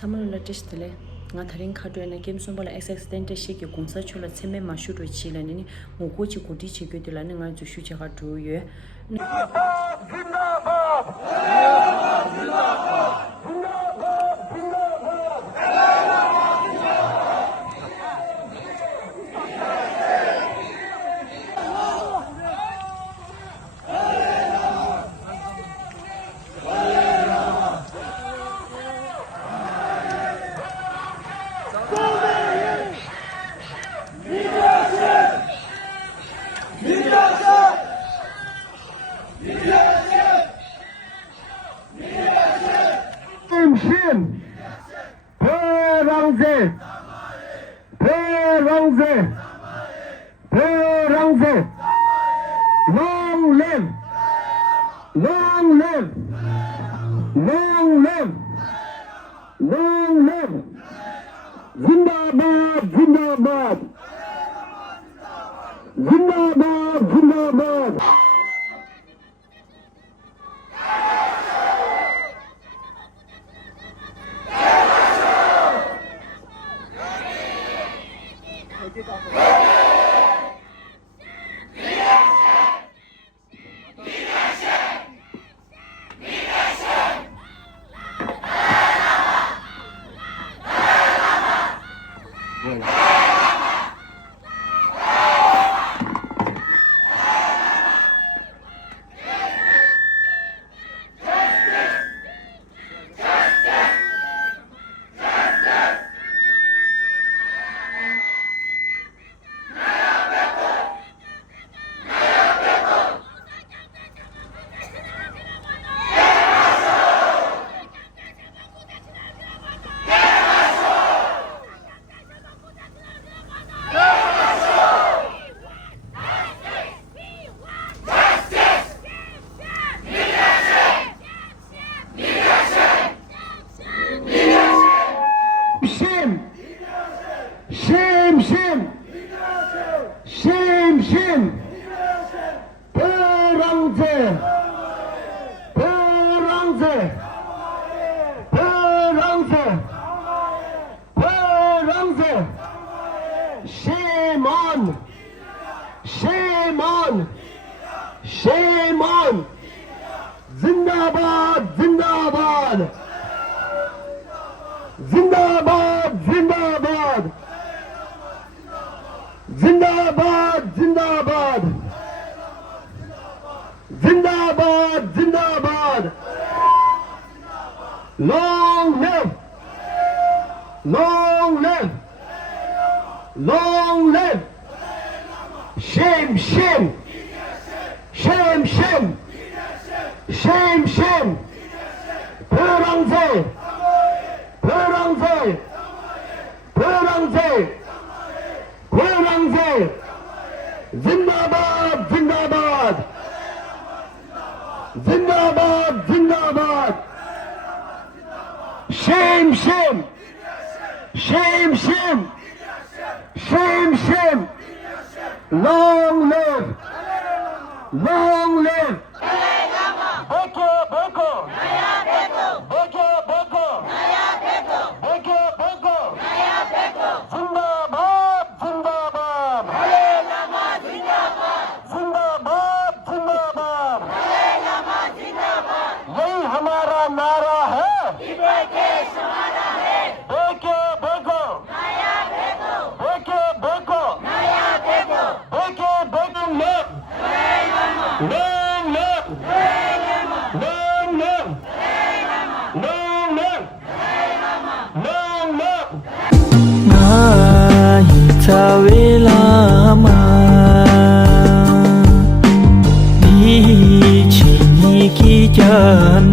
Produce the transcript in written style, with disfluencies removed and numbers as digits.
Samuel latest le nga tharing khatu na game so bola extent she ke kunsa chola cheme ma shu ro chila ni ngo ko chi ko di chi ke de la nga ju shu chi ga du ye zindabad Shin, Perangze, long live, long live, long live, long live, Zindabad, Zindabad, Zindabad, Zindabad. Shame, shame, shame, shame. Perangze, Perangze, Perangze, Perangze. Shame on, shame on, shame on. Zindabad, Zindabad, Zindabad, Zindabad. Zindabad, Zindabad, Zindabad, Zindabad. Long live, long live, long live. Shame, shame, shame, shame, shame, shame. Perangze, Perangze, Perangze. Perangze, Zindabad, Zindabad, Zindabad, Zindabad. Shame, shame, shame, shame, shame, shame. Long live, long live. Beko, Beko, Beko, Beko, Beko, Beko, Zindabad, Zindabad, Zindabad, Zindabad. यही हमारा नारा है, बेके बेको, बेके बेको, बेके बेको live, long live, long live, long live, long live. Tawilama Ni chini ki jan